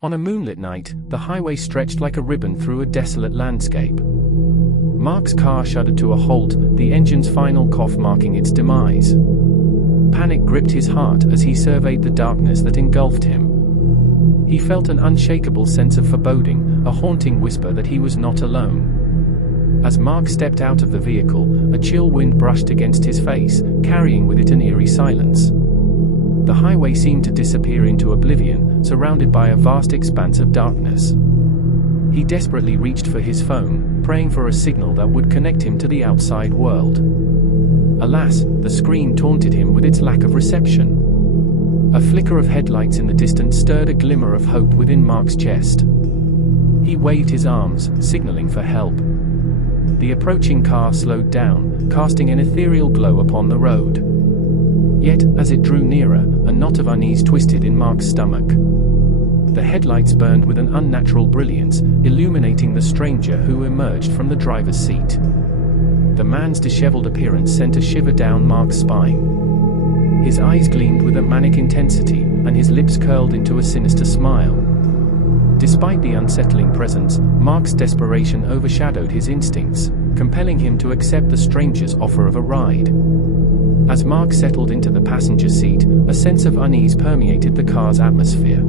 On a moonlit night, the highway stretched like a ribbon through a desolate landscape. Mark's car shuddered to a halt, the engine's final cough marking its demise. Panic gripped his heart as he surveyed the darkness that engulfed him. He felt an unshakable sense of foreboding, a haunting whisper that he was not alone. As Mark stepped out of the vehicle, a chill wind brushed against his face, carrying with it an eerie silence. The highway seemed to disappear into oblivion, surrounded by a vast expanse of darkness. He desperately reached for his phone, praying for a signal that would connect him to the outside world. Alas, the screen taunted him with its lack of reception. A flicker of headlights in the distance stirred a glimmer of hope within Mark's chest. He waved his arms, signaling for help. The approaching car slowed down, casting an ethereal glow upon the road. Yet, as it drew nearer, a knot of unease twisted in Mark's stomach. The headlights burned with an unnatural brilliance, illuminating the stranger who emerged from the driver's seat. The man's disheveled appearance sent a shiver down Mark's spine. His eyes gleamed with a manic intensity, and his lips curled into a sinister smile. Despite the unsettling presence, Mark's desperation overshadowed his instincts, compelling him to accept the stranger's offer of a ride. As Mark settled into the passenger seat, a sense of unease permeated the car's atmosphere.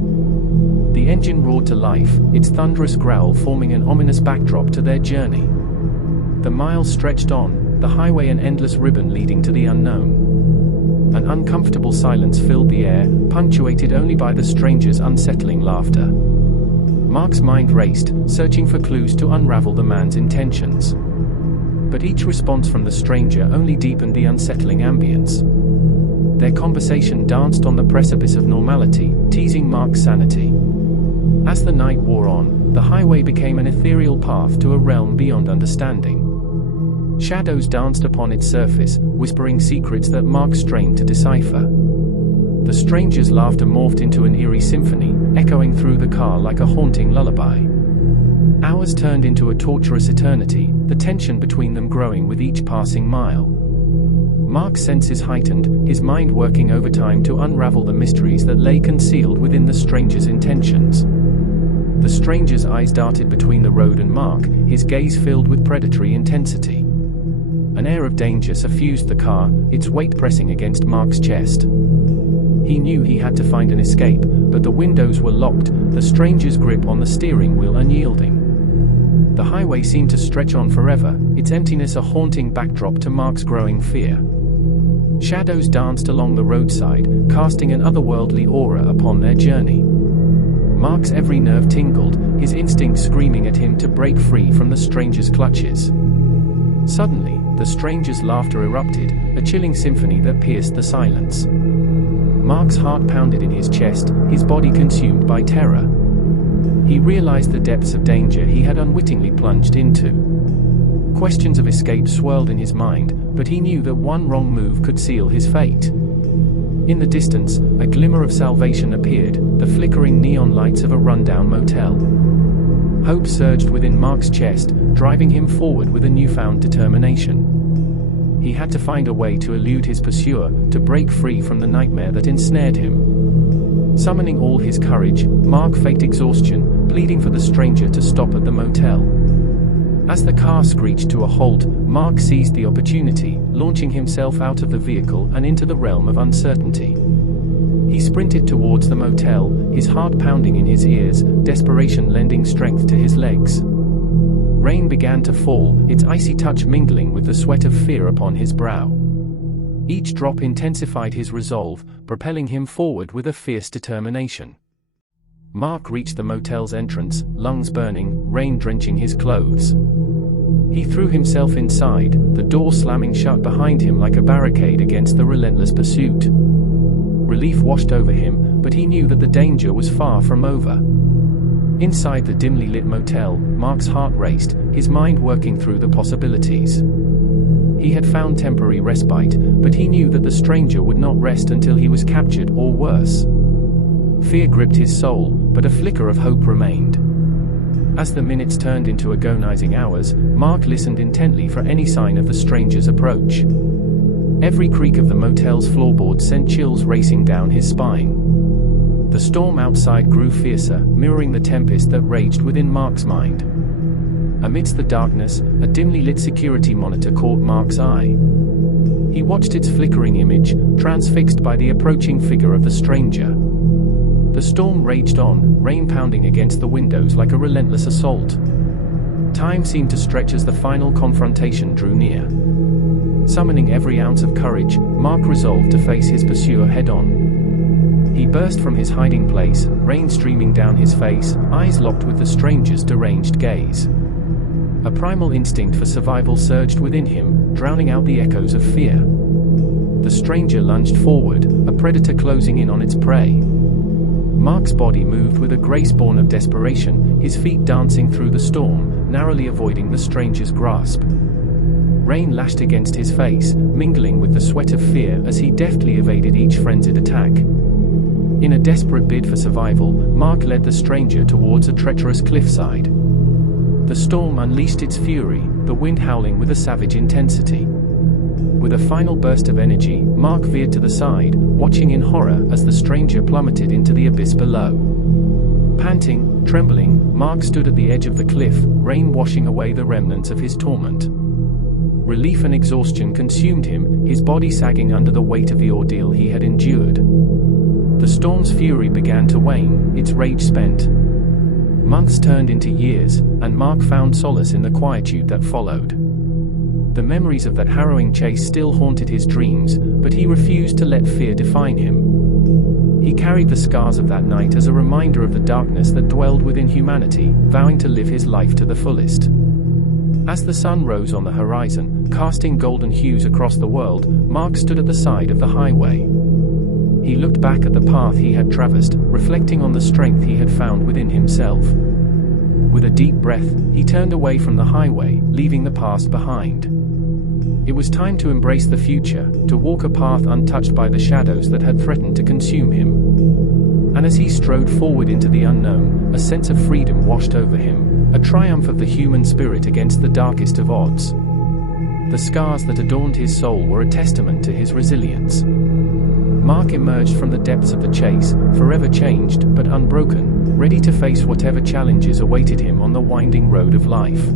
The engine roared to life, its thunderous growl forming an ominous backdrop to their journey. The miles stretched on, the highway an endless ribbon leading to the unknown. An uncomfortable silence filled the air, punctuated only by the stranger's unsettling laughter. Mark's mind raced, searching for clues to unravel the man's intentions. But each response from the stranger only deepened the unsettling ambience. Their conversation danced on the precipice of normality, teasing Mark's sanity. As the night wore on, the highway became an ethereal path to a realm beyond understanding. Shadows danced upon its surface, whispering secrets that Mark strained to decipher. The stranger's laughter morphed into an eerie symphony, echoing through the car like a haunting lullaby. Hours turned into a torturous eternity, the tension between them growing with each passing mile. Mark's senses heightened, his mind working overtime to unravel the mysteries that lay concealed within the stranger's intentions. The stranger's eyes darted between the road and Mark, his gaze filled with predatory intensity. An air of danger suffused the car, its weight pressing against Mark's chest. He knew he had to find an escape, but the windows were locked, the stranger's grip on the steering wheel unyielding. The highway seemed to stretch on forever, its emptiness a haunting backdrop to Mark's growing fear. Shadows danced along the roadside, casting an otherworldly aura upon their journey. Mark's every nerve tingled, his instincts screaming at him to break free from the stranger's clutches. Suddenly, the stranger's laughter erupted, a chilling symphony that pierced the silence. Mark's heart pounded in his chest, his body consumed by terror. He realized the depths of danger he had unwittingly plunged into. Questions of escape swirled in his mind, but he knew that one wrong move could seal his fate. In the distance, a glimmer of salvation appeared, the flickering neon lights of a rundown motel. Hope surged within Mark's chest, driving him forward with a newfound determination. He had to find a way to elude his pursuer, to break free from the nightmare that ensnared him. Summoning all his courage, Mark faked exhaustion, pleading for the stranger to stop at the motel. As the car screeched to a halt, Mark seized the opportunity, launching himself out of the vehicle and into the realm of uncertainty. He sprinted towards the motel, his heart pounding in his ears, desperation lending strength to his legs. Rain began to fall, its icy touch mingling with the sweat of fear upon his brow. Each drop intensified his resolve, propelling him forward with a fierce determination. Mark reached the motel's entrance, lungs burning, rain drenching his clothes. He threw himself inside, the door slamming shut behind him like a barricade against the relentless pursuit. Relief washed over him, but he knew that the danger was far from over. Inside the dimly lit motel, Mark's heart raced, his mind working through the possibilities. He had found temporary respite, but he knew that the stranger would not rest until he was captured or worse. Fear gripped his soul, but a flicker of hope remained. As the minutes turned into agonizing hours, Mark listened intently for any sign of the stranger's approach. Every creak of the motel's floorboards sent chills racing down his spine. The storm outside grew fiercer, mirroring the tempest that raged within Mark's mind. Amidst the darkness, a dimly lit security monitor caught Mark's eye. He watched its flickering image, transfixed by the approaching figure of the stranger. The storm raged on, rain pounding against the windows like a relentless assault. Time seemed to stretch as the final confrontation drew near. Summoning every ounce of courage, Mark resolved to face his pursuer head-on. He burst from his hiding place, rain streaming down his face, eyes locked with the stranger's deranged gaze. A primal instinct for survival surged within him, drowning out the echoes of fear. The stranger lunged forward, a predator closing in on its prey. Mark's body moved with a grace born of desperation, his feet dancing through the storm, narrowly avoiding the stranger's grasp. Rain lashed against his face, mingling with the sweat of fear as he deftly evaded each frenzied attack. In a desperate bid for survival, Mark led the stranger towards a treacherous cliffside. The storm unleashed its fury, the wind howling with a savage intensity. With a final burst of energy, Mark veered to the side, watching in horror as the stranger plummeted into the abyss below. Panting, trembling, Mark stood at the edge of the cliff, rain washing away the remnants of his torment. Relief and exhaustion consumed him, his body sagging under the weight of the ordeal he had endured. The storm's fury began to wane, its rage spent. Months turned into years, and Mark found solace in the quietude that followed. The memories of that harrowing chase still haunted his dreams, but he refused to let fear define him. He carried the scars of that night as a reminder of the darkness that dwelled within humanity, vowing to live his life to the fullest. As the sun rose on the horizon, casting golden hues across the world, Mark stood at the side of the highway. He looked back at the path he had traversed, reflecting on the strength he had found within himself. With a deep breath, he turned away from the highway, leaving the past behind. It was time to embrace the future, to walk a path untouched by the shadows that had threatened to consume him. And as he strode forward into the unknown, a sense of freedom washed over him, a triumph of the human spirit against the darkest of odds. The scars that adorned his soul were a testament to his resilience. Mark emerged from the depths of the chase, forever changed, but unbroken, ready to face whatever challenges awaited him on the winding road of life.